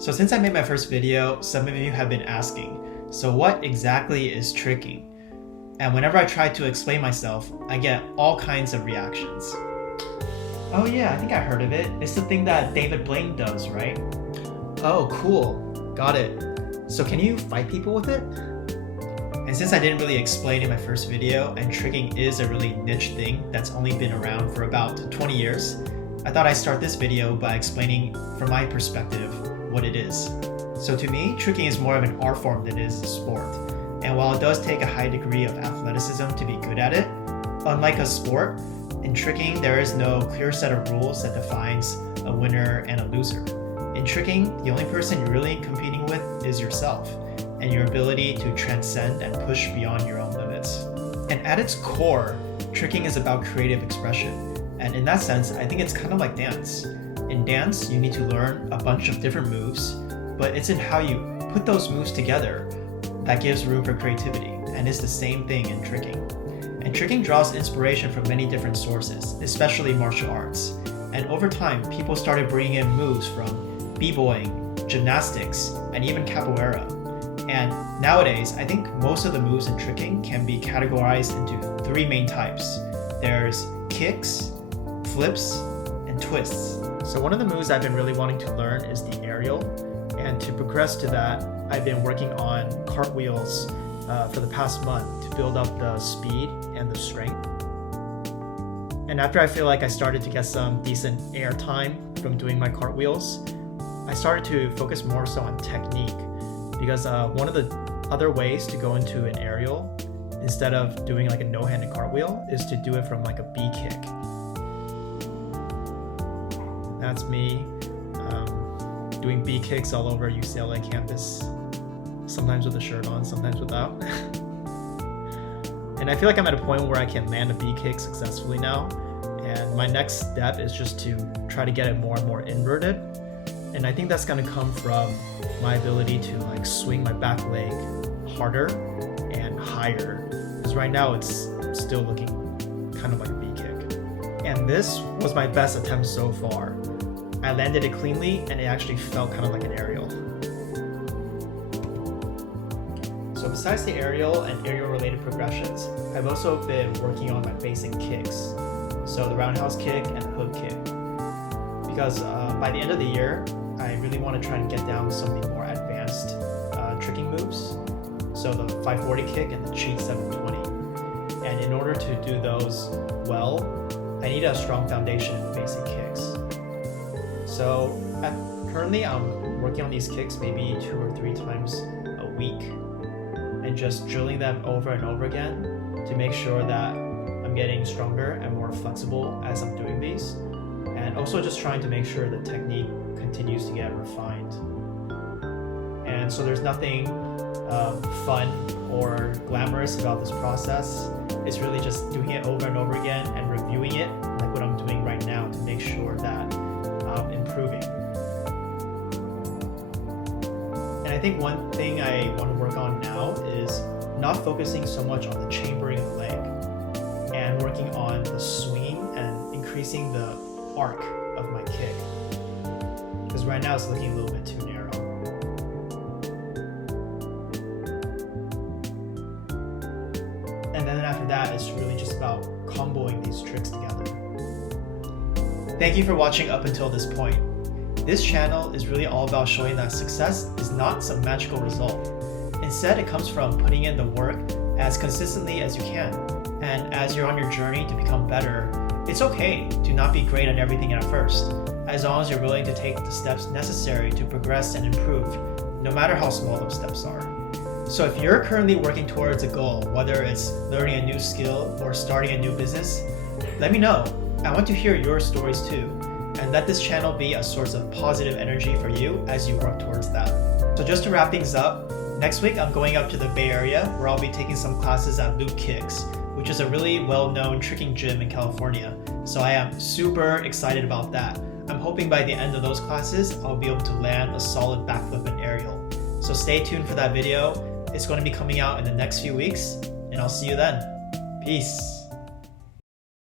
So since I made my first video, some of you have been asking, so what exactly is tricking? And whenever I try to explain myself, I get all kinds of reactions. Oh yeah, I think I heard of it. It's the thing that David Blaine does, right? Oh, cool. Got it. So can you fight people with it? And since I didn't really explain in my first video, and tricking is a really niche thing that's only been around for about 20 years, I thought I'd start this video by explaining from my perspective what it is. So to me, tricking is more of an art form than it is a sport. And while it does take a high degree of athleticism to be good at it, unlike a sport, in tricking there is no clear set of rules that defines a winner and a loser. In tricking, the only person you're really competing with is yourself and your ability to transcend and push beyond your own limits. And at its core, tricking is about creative expression. And in that sense, I think it's kind of like dance. In dance, you need to learn a bunch of different moves, but it's in how you put those moves together that gives room for creativity, and it's the same thing in tricking. And tricking draws inspiration from many different sources, especially martial arts. And over time, people started bringing in moves from b-boying, gymnastics, and even capoeira. And nowadays, I think most of the moves in tricking can be categorized into three main types. There's kicks, flips, and twists. So one of the moves I've been really wanting to learn is the aerial, and to progress to that, I've been working on cartwheels for the past month to build up the speed and the strength. And after I feel like I started to get some decent air time from doing my cartwheels, I started to focus more so on technique, because one of the other ways to go into an aerial instead of doing like a no-handed cartwheel is to do it from like a B kick. That's me doing B kicks all over UCLA campus, sometimes with a shirt on, sometimes without. And I feel like I'm at a point where I can land a B kick successfully now. And my next step is just to try to get it more and more inverted. And I think that's going to come from my ability to like swing my back leg harder and higher. Because right now it's still looking kind of like a B kick. And this was my best attempt so far. I landed it cleanly and it actually felt kind of like an aerial. So besides the aerial and aerial related progressions, I've also been working on my basic kicks. So the roundhouse kick and the hook kick. Because by the end of the year, I really want to try and get down some of the more advanced tricking moves. So the 540 kick and the cheat 720. And in order to do those well, I need a strong foundation in the basic kicks. So currently I'm working on these kicks maybe 2 or 3 times a week and just drilling them over and over again to make sure that I'm getting stronger and more flexible as I'm doing these, and also just trying to make sure the technique continues to get refined. And so there's nothing fun or glamorous about this process. It's really just doing it over and over again and reviewing it like what I'm doing right now to make sure that I'm improving. And I think one thing I want to work on now is not focusing so much on the chambering of the leg and working on the swinging and increasing the arc of my kick. Because right now it's looking a little bit too narrow. And then after that, it's really just about comboing these tricks together. Thank you for watching up until this point. This channel is really all about showing that success is not some magical result. Instead, it comes from putting in the work as consistently as you can. And as you're on your journey to become better, it's okay to not be great at everything at first, as long as you're willing to take the steps necessary to progress and improve, no matter how small those steps are. So if you're currently working towards a goal, whether it's learning a new skill or starting a new business, let me know. I want to hear your stories too, and let this channel be a source of positive energy for you as you work towards that. So just to wrap things up, next week I'm going up to the Bay Area where I'll be taking some classes at Loop Kicks, which is a really well-known tricking gym in California. So I am super excited about that. I'm hoping by the end of those classes, I'll be able to land a solid backflip and aerial. So stay tuned for that video. It's going to be coming out in the next few weeks, and I'll see you then. Peace.